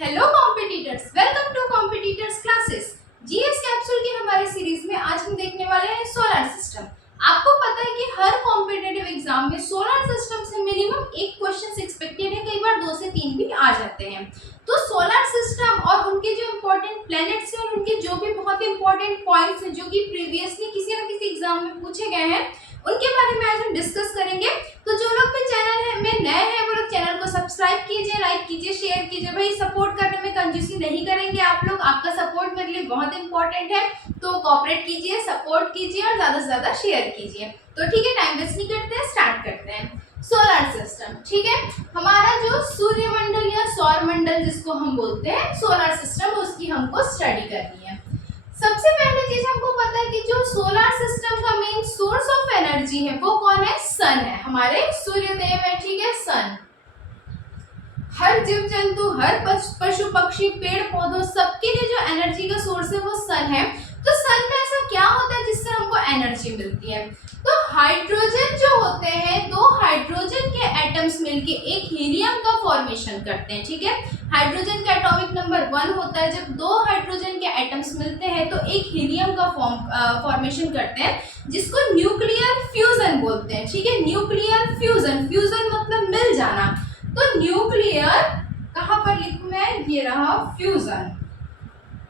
Hello competitors, welcome to competitors classes. GS capsule की हमारे series में आज हम देखने वाले हैं सोलर सिस्टम। आपको पता है कि हर कॉम्पिटिटिव एग्जाम में सोलर सिस्टम से मिनिमम एक क्वेश्चन एक्सपेक्टेड है, कई बार 2 से 3 भी आ जाते हैं। तो सोलर सिस्टम और उनके जो इम्पोर्टेंट प्लैनेट्स हैं और उनके जो भी बहुत इंपॉर्टेंट पॉइंट्स हैं जो कि प्रीवियसली किसी न किसी एग्जाम में पूछे गए हैं, उनके बारे में आज हम डिस्कस करेंगे। तो जो लोग भी चैनल में नए हैं वो लोग चैनल को सब्सक्राइब कीजिए, लाइक कीजिए, शेयर कीजिए। भाई सपोर्ट करने में कंजूसी नहीं करेंगे आप लोग, आपका सपोर्ट मेरे लिए बहुत इंपॉर्टेंट है। तो कोऑपरेट कीजिए, सपोर्ट कीजिए और ज्यादा से ज्यादा शेयर कीजिए। तो ठीक है, टाइम वेस्ट नहीं करते हैं, स्टार्ट करते हैं। सोलर सिस्टम, ठीक है, हमारा जो सूर्यमंडल या सौर मंडल जिसको हम बोलते हैं सोलर सिस्टम, उसकी हमको स्टडी करनी है। सबसे पहले चीज हमको पता है कि जो सोलर सिस्टम का मेन सोर्स ऑफ एनर्जी है वो कौन है? सन है, हमारे सूर्यदेव है, ठीक है, सन। हर जीव जंतु, हर पशु पक्षी, पेड़ पौधों, सबके लिए जो एनर्जी का सोर्स है वो सन है। तो सन में ऐसा क्या होता है जिससे हमको एनर्जी मिलती है? तो हाइड्रोजन जो होते हैं, 2 हाइड्रोजन के एटम्स मिलके एक हीलियम का फॉर्मेशन करते हैं, ठीक है। हाइड्रोजन का एटॉमिक नंबर 1 होता है। जब 2 हाइड्रोजन के एटम्स मिलते हैं तो एक हीलियम का फॉर्मेशन करते हैं, जिसको न्यूक्लियर फ्यूजन बोलते हैं, ठीक है। न्यूक्लियर फ्यूजन, फ्यूजन मतलब मिल जाना। तो न्यूक्लियर कहाँ पर लिखूं मैं? ये रहा फ्यूजन,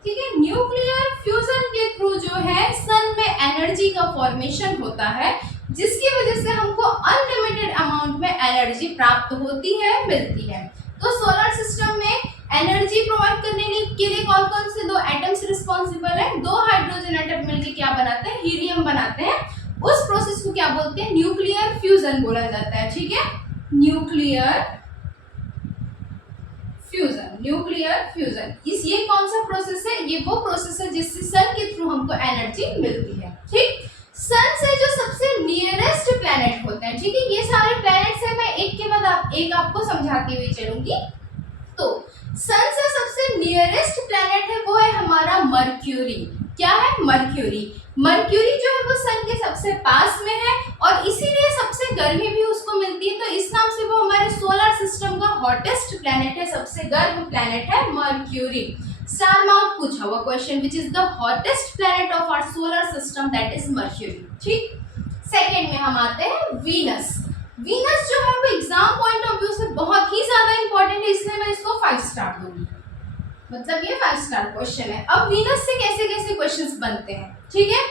ठीक है। न्यूक्लियर फ्यूजन के थ्रू जो है सन में एनर्जी का फॉर्मेशन होता है, जिसकी वजह से हमको अनलिमिटेड अमाउंट में एनर्जी प्राप्त होती है, मिलती है। तो सोलर सिस्टम में एनर्जी प्रोवाइड करने के लिए कौन कौन से 2 एटम्स रिस्पॉन्सिबल है? 2 हाइड्रोजन एटम मिलकर क्या बनाते हैं? हीलियम बनाते हैं। उस प्रोसेस को क्या बोलते हैं? न्यूक्लियर फ्यूजन बोला जाता है, ठीक है। Nuclear fusion, nuclear fusion. ये कौन सा प्रोसेस है? ये वो प्रोसेस है जिससे सन के थ्रू हमको एनर्जी मिलती है, ठीक। सन से जो सबसे नियरेस्ट प्लैनेट होते हैं, ठीक है, ये सारे प्लैनेट्स हैं, मैं एक के बाद एक आपको समझाती हुई चलूंगी। तो सन से सबसे नियरेस्ट प्लैनेट है वो है हमारा मर्क्यूरी। क्या है? मर्क्यूरी। मर्क्यूरी जो है वो सन के सबसे पास में है और इसीलिए सबसे गर्मी भी उसको मिलती है। तो इस नाम से वो हमारे सोलर सिस्टम का हॉटेस्ट प्लैनेट है, सबसे गर्म प्लैनेट है मर्क्यूरी। स्टार मार्क पूछा हुआ question, which is the hottest planet of our solar system, that is Mercury, ठीक। सेकेंड में हम आते हैं वीनस। वीनस जो है वो एग्जाम पॉइंट ऑफ व्यू से बहुत ही ज्यादा इंपॉर्टेंट है, इसलिए मैं इसको 5 स्टार दूंगी, मतलब ये 5 स्टार क्वेश्चन है। अब वीनस से कैसे कैसे क्वेश्चंस बनते हैं, ठीक है।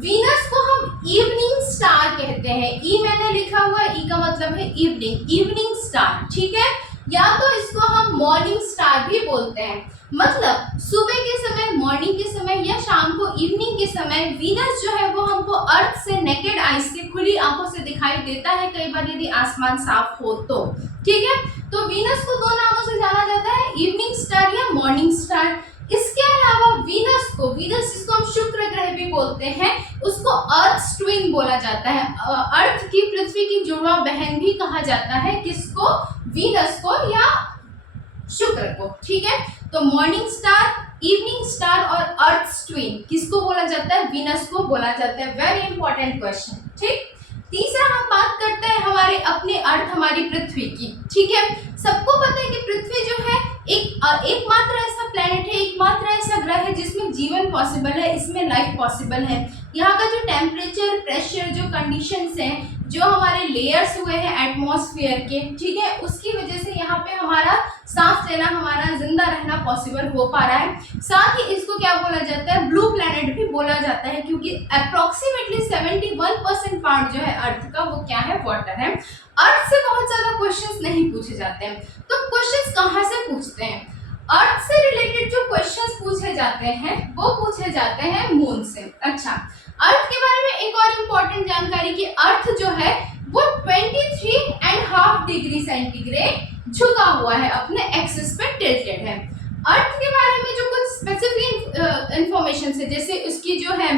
वीनस को हम इवनिंग स्टार कहते हैं। ई मैंने लिखा हुआ है, ई का मतलब है इवनिंग, इवनिंग स्टार, ठीक है। या तो इसको हम मॉर्निंग स्टार भी बोलते हैं, मतलब सुबह के समय, मॉर्निंग के समय या शाम को, इवनिंग के समय वीनस जो है वो हमको अर्थ से नेकेड आईज से, खुली आंखों से दिखाई देता है, कई बार यदि आसमान साफ हो तो, ठीक है। तो वीनस को 2 नामों से जाना जाता है, इवनिंग स्टार या मॉर्निंग स्टार। इसके अलावा वीनस जिसको हम शुक्र ग्रह भी बोलते हैं, उसको अर्थ ट्विन बोला जाता है। अर्थ की, पृथ्वी की जुड़वा बहन भी कहा जाता है, किसको? वीनस को या शुक्र को, ठीक है। तो मॉर्निंग स्टार, इवनिंग स्टार और अर्थ ट्विन किसको बोला जाता है? वीनस को बोला जाता है। वेरी इंपॉर्टेंट क्वेश्चन, ठीक। तीसरा हम बात करते हैं हमारे अपने अर्थ, हमारी पृथ्वी की, ठीक है। सबको पता है कि पृथ्वी जो है एकमात्र ऐसा प्लेनेट है, एकमात्र ऐसा ग्रह है जिसमें जीवन पॉसिबल है, इसमें लाइफ पॉसिबल है। यहाँ का जो टेम्परेचर, प्रेशर, जो कंडीशंस हैं, जो हमारे लेयर्स हुए हैं एटमॉस्फेयर के, ठीक है, उसकी वजह से यहाँ पे हमारा सांस लेना, हमारा जिंदा रहना पॉसिबल हो पा रहा है। साथ ही इसको क्या बोला जाता है? ब्लू प्लैनेट भी बोला जाता है, क्योंकि अप्रोक्सीमेटली 71% पार्ट जो है अर्थ का वो क्या है? वाटर है। अर्थ से बहुत ज्यादा क्वेश्चंस नहीं पूछे जाते हैं। तो क्वेश्चंस कहाँ से पूछते हैं? अर्थ से रिलेटेड जो क्वेश्चंस पूछे जाते हैं वो पूछे जाते हैं मून से। अच्छा, अर्थ के बारे में एक और इम्पोर्टेंट जानकारी कि अर्थ जो है वो 23.5 डिग्री सेंटीग्रेड झुका हुआ है, अपने एक्सिस पे टिल्टेड है। अर्थ के बारे में जो कुछ स्पेसिफिक इंफॉर्मेशन है, जैसे उसकी जो है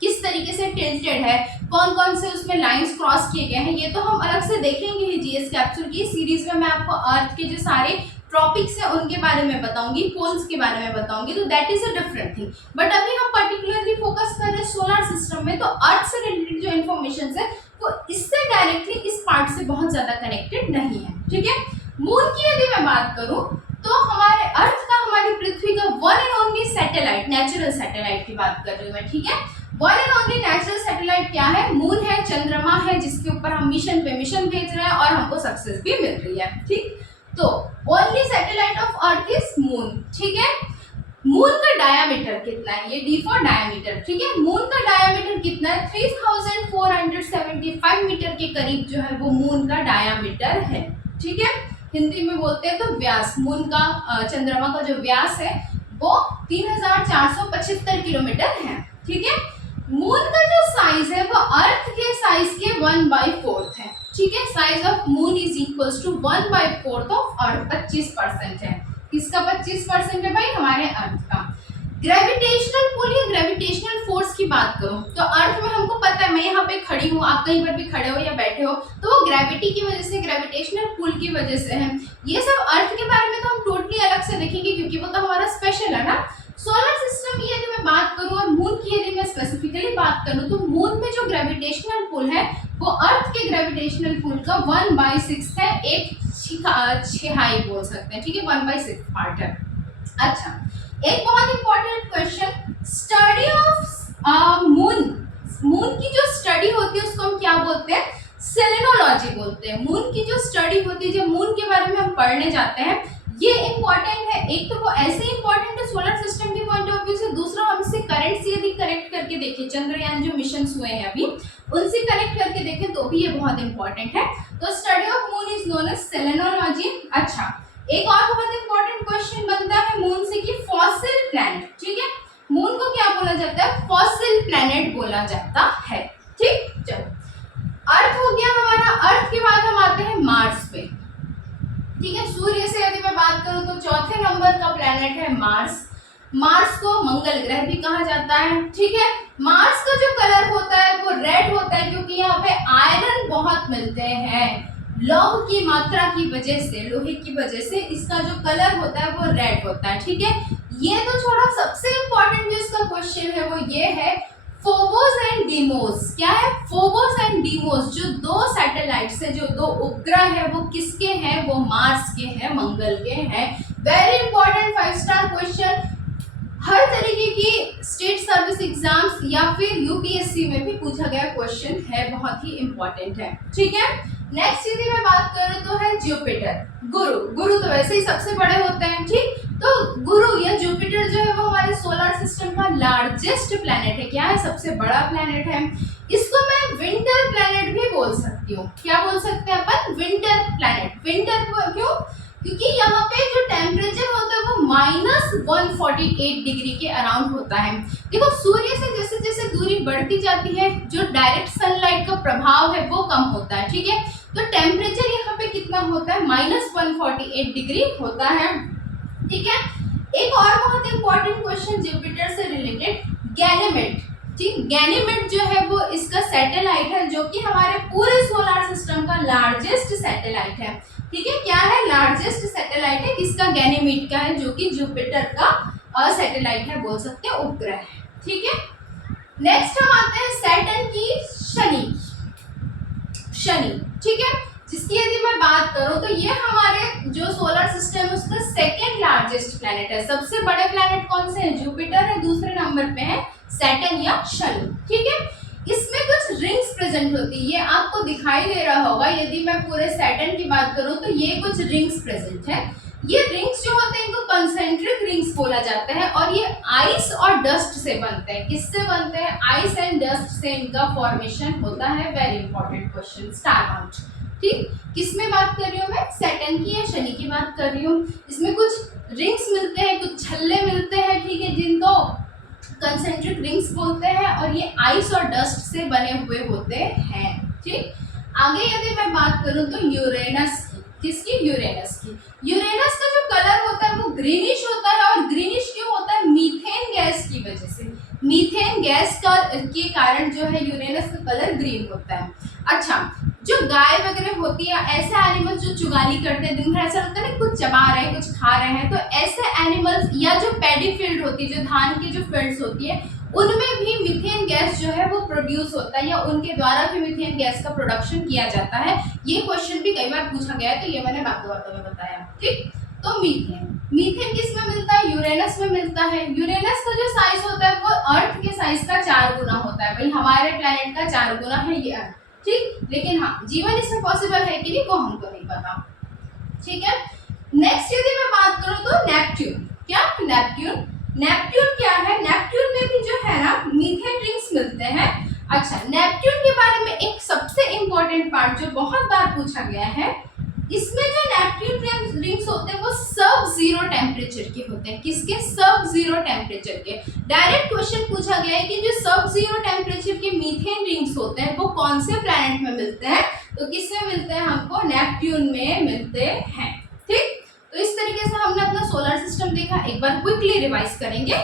किस तरीके से टिल्टेड है, कौन कौन से उसमें लाइंस क्रॉस किए गए हैं, ये तो हम अलग से देखेंगे ही जीएस कैप्सूल की सीरीज में। मैं आपको अर्थ के जो सारे टॉपिक्स है उनके बारे में बताऊंगी, पोल्स के बारे में बताऊंगी, तो that is a different thing. But अभी हम पर्टिकुलरली फोकस कर रहे हैं सोलर सिस्टम में। तो अर्थ से रिलेटेड जो इन्फॉर्मेशन है वो इससे डायरेक्टली इस पार्ट से बहुत ज्यादा कनेक्टेड नहीं है, ठीक है। मून की यदि मैं बात करूं तो हमारे अर्थ का, हमारी पृथ्वी का one and only satellite, natural satellite की बात कर रही हूँ मैं, ठीक है। One and only natural satellite क्या है? मून है, चंद्रमा है, जिसके ऊपर हम मिशन पे मिशन भेज रहे हैं और हमको सक्सेस भी मिल रही है, ठीक। तो only satellite of earth is moon, ठीक है। मून का डायामीटर कितना है? ये डी फॉर डायामीटर, ठीक है। मून का डायामीटर कितना है? 3475 मीटर के करीब जो है वो मून का डायामीटर है, ठीक है। हिंदी में बोलते हैं तो व्यास, मून का चंद्रमा का जो व्यास है वो 3475 किलोमीटर है, ठीक है। मून का जो साइज है वो अर्थ के साइज के 1/4 है, ठीक है। Size of moon is equals to 1/4 of earth, 25% है। किसका 25% है भाई? हमारे अर्थ का। ग्रेविटेशनल पुल या ग्रेविटेशनल फोर्स की बात करूं तो अर्थ में हमको पता है, मैं यहाँ पे खड़ी हूँ, आप कहीं पर भी खड़े हो या बैठे हो, तो वो ग्रेविटी की वजह से, ग्रेविटेशनल पुल की वजह से है। ये सब अर्थ के बारे में तो हम टोटली अलग से देखेंगे क्योंकि वो तो हमारा स्पेशल है ना। सोलर सिस्टम की यदि मैं बात करूं और मून की यदि मैं स्पेसिफिकली बात करूं तो मून में जो ग्रेविटेशनल पुल है वो अर्थ के ग्रेविटेशनल पुल का 1/6 है, एक छिहाई बोल सकते हैं, ठीक है, 1/6 पार्ट है। अच्छा, एक बहुत important question, study of moon. Moon की जो स्टडी होती है उसको हम क्या बोलते हैं? सेलेनोलॉजी बोलते हैं। मून की जो स्टडी होती है, जो मून के बारे में हम पढ़ने जाते हैं, ये इंपॉर्टेंट है। एक तो वो ऐसे इंपॉर्टेंट है सोलर सिस्टम के पॉइंट ऑफ व्यू से, दूसरा हम इसे करंट से यदि कनेक्ट करके देखें, चंद्रयान जो मिशन हुए हैं अभी उनसे कनेक्ट करके देखें तो भी ये बहुत इंपॉर्टेंट है। तो study of moon is known as selenology. अच्छा, एक और बहुत इंपॉर्टेंट क्वेश्चन बनता है मून से कि फॉसिल प्लैनेट, ठीक है। मून को क्या बोला जाता है? फॉसिल प्लैनेट बोला जाता है, ठीक। चलो, अर्थ हो गया हमारा। अर्थ के बाद हम आते हैं मार्स पे, ठीक है। सूर्य से यदि मैं बात करूं तो चौथे नंबर का प्लैनेट है मार्स। मार्स को मंगल ग्रह भी कहा जाता है, ठीक है। मार्स का जो कलर होता है वो रेड होता है क्योंकि यहाँ पे आयरन बहुत मिलते हैं। लौह की मात्रा की वजह से, लोहे की वजह से इसका जो कलर होता है वो रेड होता है, ठीक है। ये तो छोड़ा, सबसे इंपॉर्टेंट जो इसका क्वेश्चन है वो ये है, फोबोस एंड डीमोस। क्या है? फोबोस एंड डीमोस, जो दो सैटेलाइट्स है, जो दो उपग्रह है, वो किसके हैं? वो मार्स के हैं, मंगल के हैं। वेरी इंपॉर्टेंट 5 स्टार क्वेश्चन, हर तरीके की स्टेट सर्विस एग्जाम्स या फिर यूपीएससी में भी पूछा गया क्वेश्चन है, बहुत ही इंपॉर्टेंट है, ठीक है। नेक्स्ट यदि मैं बात करूं तो है जुपिटर, गुरु। गुरु तो वैसे ही सबसे बड़े होते हैं, ठीक। तो गुरु या जुपिटर जो है वो हमारे सोलर सिस्टम का लार्जेस्ट प्लैनेट है। क्या है? सबसे बड़ा प्लैनेट है। इसको मैं विंटर प्लैनेट भी बोल सकती हूँ। क्या बोल सकते हैं अपन? Winter planet. विंटर क्यों? क्योंकि यहाँ पे जो टेम्परेचर होता है वो -148 डिग्री के अराउंड होता है। देखो, सूर्य से जैसे जैसे दूरी बढ़ती जाती है, जो डायरेक्ट सनलाइट का प्रभाव है वो कम होता है, ठीक है। तो टेम्परेचर यहाँ पे कितना होता है? -148 डिग्री होता है, ठीक है। एक और बहुत इंपॉर्टेंट क्वेश्चन जुपिटर से रिलेटेड, गैनीमेड, ठीक। गैनीमेड जो है वो इसका सैटेलाइट है, जो कि हमारे पूरे सोलर सिस्टम का लार्जेस्ट सैटेलाइट है, ठीक है। क्या है? लार्जेस्ट सैटेलाइट है, किसका? गैनीमेड का है, जो कि जुपिटर का सैटेलाइट है, बोल सकते हैं उपग्रह है, ठीक है। नेक्स्ट हम आते हैं सैटर्न की, शनि, ठीक है। जिसकी यदि मैं बात करूं तो ये हमारे जो सोलर सिस्टम है उसका सेकेंड लार्जेस्ट प्लैनेट है। सबसे बड़े प्लैनेट कौन से हैं? जुपिटर है, दूसरे नंबर पे है सैटर्न या शनि, ठीक है। इसमें कुछ रिंग्स प्रेजेंट होती है, ये आपको दिखाई दे रहा होगा। यदि मैं पूरे सैटर्न की बात करूं तो ये कुछ रिंग्स प्रेजेंट है। ये रिंग्स जो होते हैं इनको कंसेंट्रिक रिंग्स बोला जाता है और ये आइस और डस्ट से बनते हैं। किससे बनते हैं? आइस एंड डस्ट से इनका फॉर्मेशन होता है। Very important question, star out, ठीक। किसमें बात कर रही हूँ मैं? सैटर्न की या शनि की बात कर रही हूँ। इसमें कुछ रिंग्स मिलते हैं, कुछ छल्ले मिलते हैं, ठीक है, जिनको कंसेंट्रिक रिंग्स बोलते हैं और ये आइस और डस्ट से बने हुए होते हैं, ठीक। आगे यदि मैं बात करूं तो यूरेनस की, किसकी? यूरेनस की। यूरेनस का जो कलर होता है वो ग्रीनिश होता है और ग्रीनिश क्यों होता है? मीथेन गैस की वजह से। मीथेन गैस के कारण जो है यूरेनस का कलर ग्रीन होता है। अच्छा, जो गाय वगैरह होती है, ऐसे एनिमल्स जो चुगाली करते हैं, दिन भर ऐसा लगता है ना कुछ चबा रहे हैं, कुछ खा रहे हैं, तो ऐसे एनिमल्स या जो पैडी फील्ड होती है, जो धान की जो फील्ड्स होती है, उनमें भी मीथेन गैस जो है वो प्रोड्यूस होता है या उनके द्वारा भी मीथेन गैस का प्रोडक्शन किया जाता है। ये क्वेश्चन भी कई बार पूछा गया है, तो ये मैंने बातों बातों में बताया, ठीक। तो मीथेन किस में मिलता है? यूरेनस में मिलता है। यूरेनस का जो साइज होता है वो अर्थ के साइज का 4 गुना होता है। भाई हमारे प्लेनेट का 4 गुना है ये अर्थ, ठीक। लेकिन हाँ, जीवन इसमें पॉसिबल है कि नहीं वो हमको नहीं पता, ठीक है। नेक्स्ट यदि मैं बात करूं तो नेपट्यून, क्या? नेपट्यून क्या है? नेपट्यून में भी जो है ना मीथेन रिंग्स मिलते हैं। अच्छा, नेपट्यून के बारे में एक सबसे इंपॉर्टेंट पार्ट जो बहुत बार पूछा गया है, इसमें जो नेपट्यून रिंग्स होते हैं वो सब जीरो टेम्परेचर के होते हैं। किसके? सब जीरो टेम्परेचर के। डायरेक्ट क्वेश्चन पूछा गया है कि जो सब जीरो टेम्परेचर के मीथेन रिंग्स होते हैं वो कौन से प्लैनेट में मिलते हैं? तो किसमें मिलते हैं? हमको नेपट्यून में मिलते हैं, ठीक। तो इस तरीके से हमने अपना सोलर सिस्टम देखा। एक बार क्विकली रिवाइज करेंगे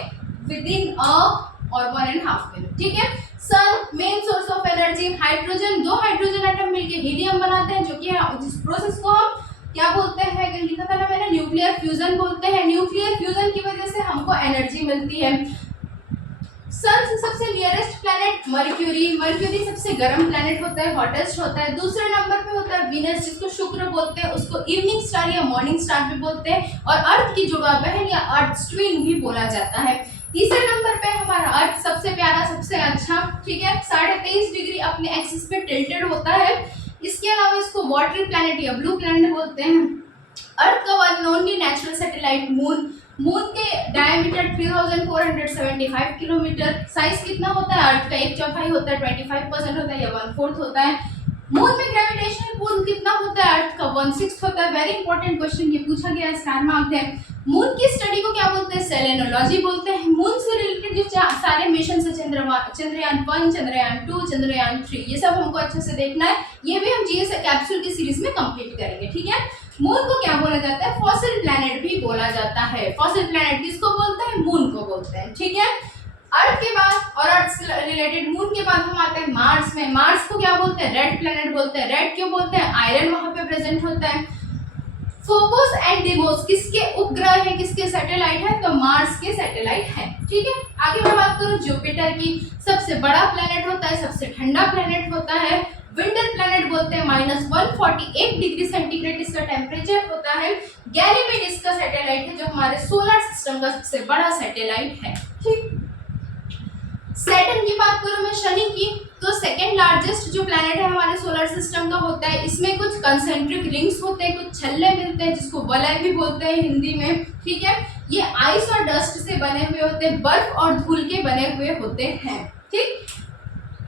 विद इन और 1.5 मिनट, ठीक है। Sun main source of energy, hydrogen, दो हाइड्रोजन एटम मिलकर हीलियम बनाते हैं, जो कि जिस प्रोसेस को हम क्या बोलते हैं? लिखा था ना मैंने, न्यूक्लियर फ्यूजन बोलते हैं। न्यूक्लियर फ्यूजन की वजह से हमको एनर्जी मिलती है। सन से सबसे नियरेस्ट प्लैनेट मर्क्यूरी सबसे गर्म प्लैनेट होता है, हॉटेस्ट होता है। दूसरे नंबर पे होता है वीनस, जिसको शुक्र बोलते हैं, उसको इवनिंग स्टार या मॉर्निंग स्टार भी बोलते हैं, और अर्थ की जुड़वा बहन या अर्थ ट्विन भी बोला जाता है। तीसरे नंबर पे हमारा अर्थ सबसे प्यारा, सबसे अच्छा, ठीक है, 23.5 डिग्री अपने एक्सिस पे टिल्टेड होता है। इसके अलावा इसको वाटरी प्लैनेट या ब्लू प्लैनेट बोलते हैं। अर्थ का one only natural satellite moon के डायमीटर 3475 किलोमीटर। साइज कितना होता है? अर्थ का 1/4 होता है, 25% होता है या 1/4 होता है। मून में ग्रेविटेशनल पुल कितना होता है? अर्थ का 1/6 होता है। वेरी इंपॉर्टेंट क्वेश्चन ये पूछा गया है, स्टार मार्क्ड है। मून की स्टडी को क्या बोलते हैं? सेलेनोलॉजी बोलते हैं। मून से रिलेटेड जो सारे मिशन है, चंद्रयान 1, चंद्रयान 2, चंद्रयान 3, ये सब हमको अच्छे से देखना है। ये भी हम जीएस कैप्सूल की सीरीज में कंप्लीट करेंगे, ठीक है। मून को क्या बोला जाता है? फॉसिल प्लैनेट भी बोला जाता है। फॉसिल प्लैनेट किसको बोलते हैं? मून को बोलते हैं, ठीक है। अर्थ के बाद और अर्थ से रिलेटेड मून के बाद हम आते हैं मार्स में। मार्स को क्या बोलते हैं? रेड प्लैनेट बोलते हैं। रेड क्यों बोलते हैं? आयरन वहां पे प्रेजेंट होता है। फोबोस एंड डिमोस किसके उपग्रह है, किसके सैटेलाइट है? तो मार्स के सैटेलाइट है, ठीक है। आगे मैं बात करूं जुपिटर की, सबसे बड़ा प्लैनेट होता है, सबसे ठंडा प्लैनेट होता है। विंटर प्लैनेट बोलते हैं, -148 डिग्री सेंटीग्रेड इसका टेम्परेचर होता है। गैनीमेड इसका सैटेलाइट है, जो हमारे सोलर सिस्टम का सबसे बड़ा सैटेलाइट है, ठीक। सैटर्न की बात करूं मैं, शनि की, तो सेकंड लार्जेस्ट जो प्लैनेट है हमारे सोलर सिस्टम का होता है। इसमें कुछ कंसेंट्रिक रिंग्स होते हैं, कुछ छल्ले मिलते हैं, जिसको वलय भी बोलते हैं हिंदी में, ठीक है। ये आइस और डस्ट से बने हुए होते हैं, बर्फ और धूल के बने हुए होते हैं, ठीक।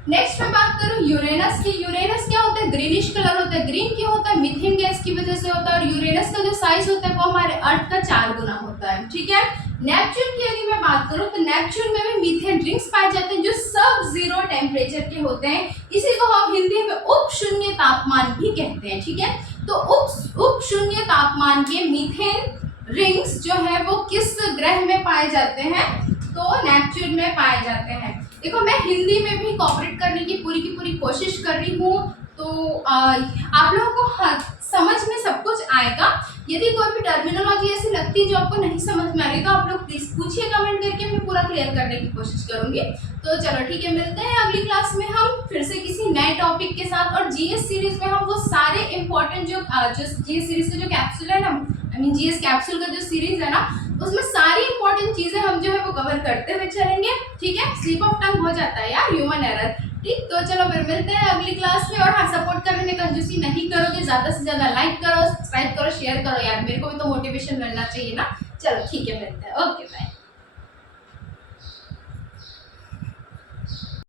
नेक्स्ट मैं बात करूं यूरेनस की। यूरेनस क्या होता है? ग्रीनिश कलर होता है। ग्रीन क्यों होता है? मीथेन गैस की वजह से होता है। और यूरेनस का जो साइज होता है वो हमारे अर्थ का 4 गुना होता है, ठीक है। नेपच्यून की यदि मैं बात करूं तो नेपच्यून में भी मीथेन रिंग्स पाए जाते हैं, जो सब जीरो टेम्परेचर के होते हैं। इसी को हम हिंदी में उप शून्य तापमान भी कहते हैं, ठीक है। तो उप शून्य तापमान के मीथेन रिंग्स जो है वो किस ग्रह में पाए जाते हैं? तो नेपच्यून में पाए जाते हैं। देखो, मैं हिंदी में भी कॉपरेट करने की पूरी कोशिश कर रही हूँ, तो आप लोगों को समझ में सब कुछ आएगा। यदि कोई भी टर्मिनोलॉजी ऐसी लगती है जो आपको नहीं समझ में आ रही, तो आप लोग प्लीज पूछिए कमेंट करके, मैं पूरा क्लियर करने की कोशिश करूंगी। तो चलो ठीक है, मिलते हैं अगली क्लास में हम फिर से किसी नए टॉपिक के साथ। और जीएस सीरीज में हम वो सारे इंपॉर्टेंट जो जीएस सीरीज का जो कैप्सूल है ना, आई मीन जीएस कैप्सूल का जो सीरीज है ना, उसमें सारी इंपॉर्टेंट चीजें हम जो है वो कवर करते हुए चलेंगे, ठीक है। स्लिप ऑफ टंग हो जाता है यार, ह्यूमन एरर, ठीक। तो चलो फिर मिलते हैं अगली क्लास में। और हाँ, सपोर्ट करने में कंजूसी नहीं करोगे, ज्यादा से ज्यादा लाइक करो, सब्सक्राइब करो, शेयर करो यार, मेरे को भी तो मोटिवेशन मिलना चाहिए ना। चलो ठीक है, मिलते हैं, ओके बाय।